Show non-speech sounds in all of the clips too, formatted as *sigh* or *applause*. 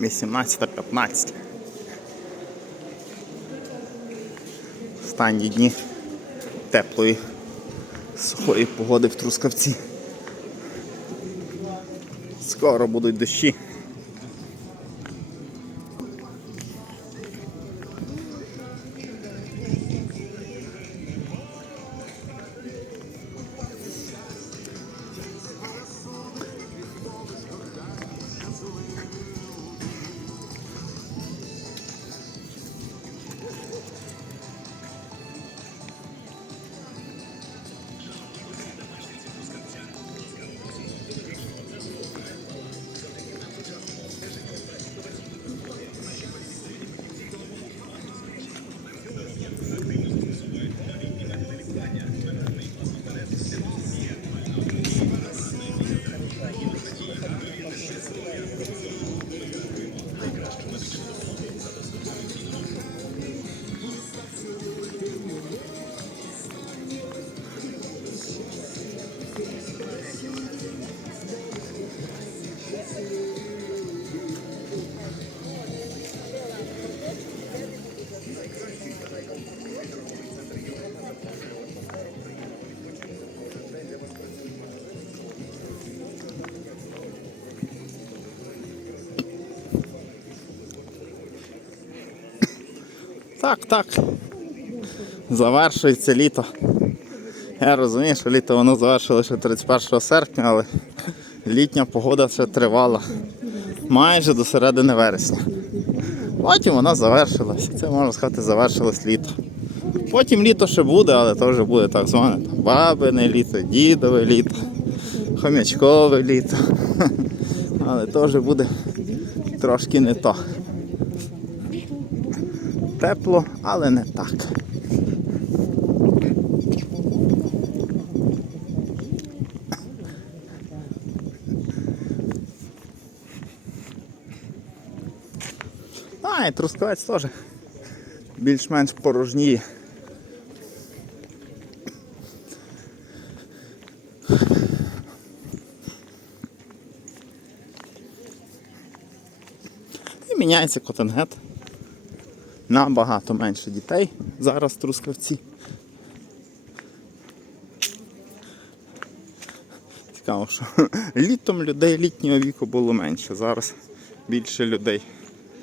18.15. Останні дні теплої, сухої погоди в Трускавці. Скоро будуть дощі. Так, так. Завершується літо. Я розумію, що літо воно завершилося 31 серпня, але літня погода ще тривала майже до середини вересня. Потім вона завершилася. Це можна сказати, завершилось літо. Потім літо ще буде, але то вже буде так зване бабине літо, дідове літо, хомячкове літо. *laughs* Але вже буде трошки не то. Тепло, але не так. А, і трускавець теж більш-менш порожніє. Міняється контингент. Набагато менше дітей зараз в трускавці. Цікаво, що *laughs* літом людей літнього віку було менше. Зараз більше людей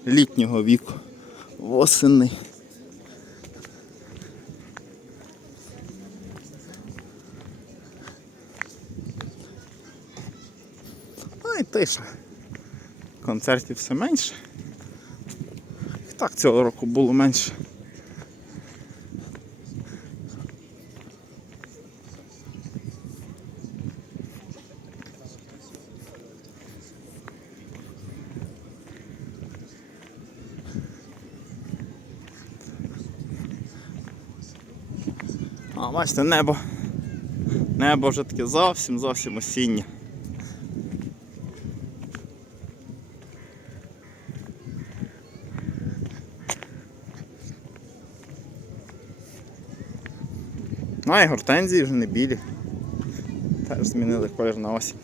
літнього віку. Восени. І тиша. Концертів все менше. Так цього року було менше. А бачите, небо. Небо вже таке зовсім зовсім осіннє. Ну а і гортензії вже не білі. Теж змінили колір на осінь.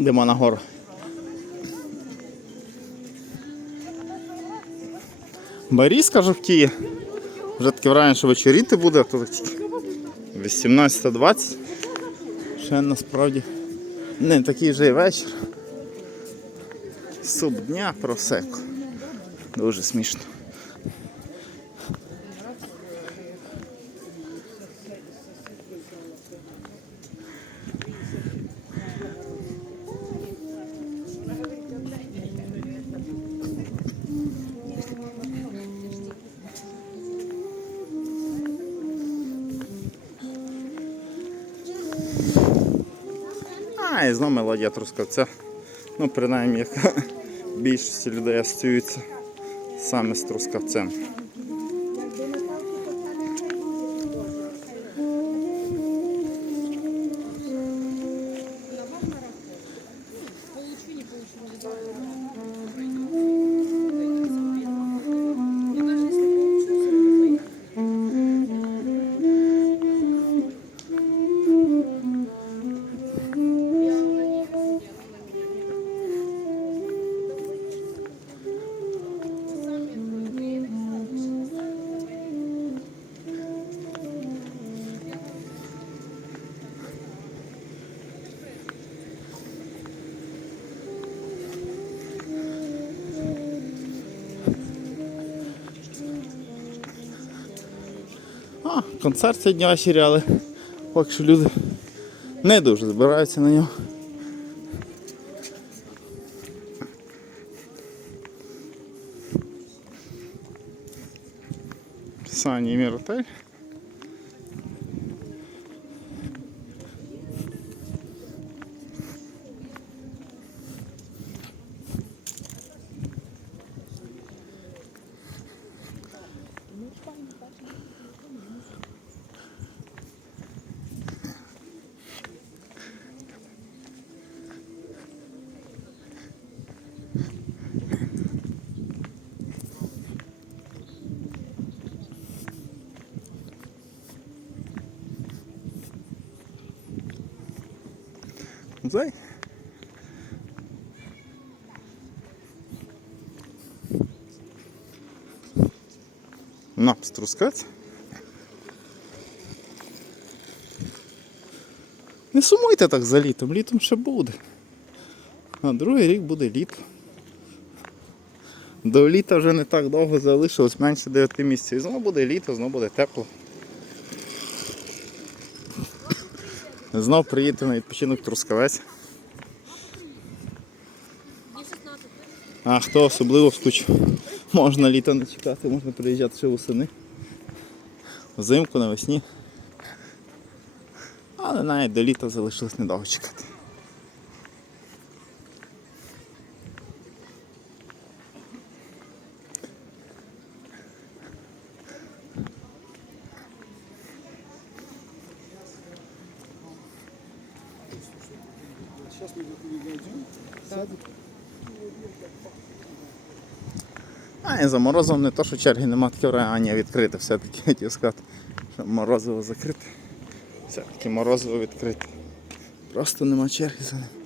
Йдемо нагору. Барізка жовтіє. Вже таке враження, вечоріти буде, а то тільки 18.20. Ще насправді не такий вже вечір. Суп дня просеку. Дуже смішно. І знову мелодія трускавця. Ну, принаймні, як *laughs* більшості людей асоціюється саме з трускавцем. Концерт сьогодні ввечері, але поки що люди не дуже збираються на нього. Сані Міротель. Музей. Напс трускаць. Не сумуйте так за літом, літом ще буде. А другий рік буде літо. До літа вже не так довго залишилось, менше 9 місяців. І знову буде літо, знову буде тепло. Знов приїдете на відпочинок Трускавець. А хто особливо скучив, можна літо не чекати, можна приїжджати ще восени. Взимку навесні. Але навіть до літа залишилось недовго чекати. А і за морозом не то, що черги нема, таке районі відкрите все-таки хотів сказати, що морозиво закрите. Все-таки морозиво відкрите. Просто нема черги за ним.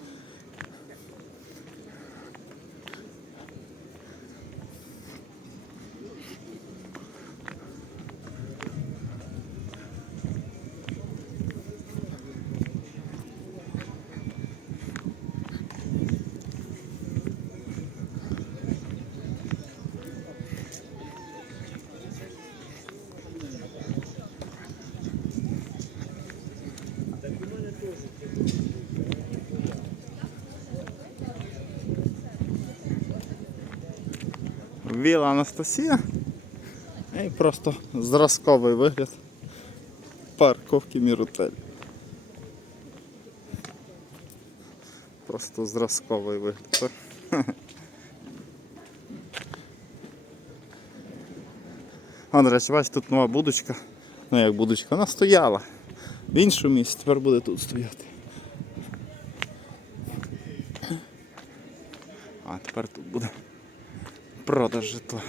Віла Анастасія. І просто зразковий вигляд парковки Міротель. Просто зразковий вигляд. *laughs* А, до речі, бачите, тут нова будочка. Ну як будочка, вона стояла. В іншому місці тепер буде тут стояти. А тепер тут буде продаж житла.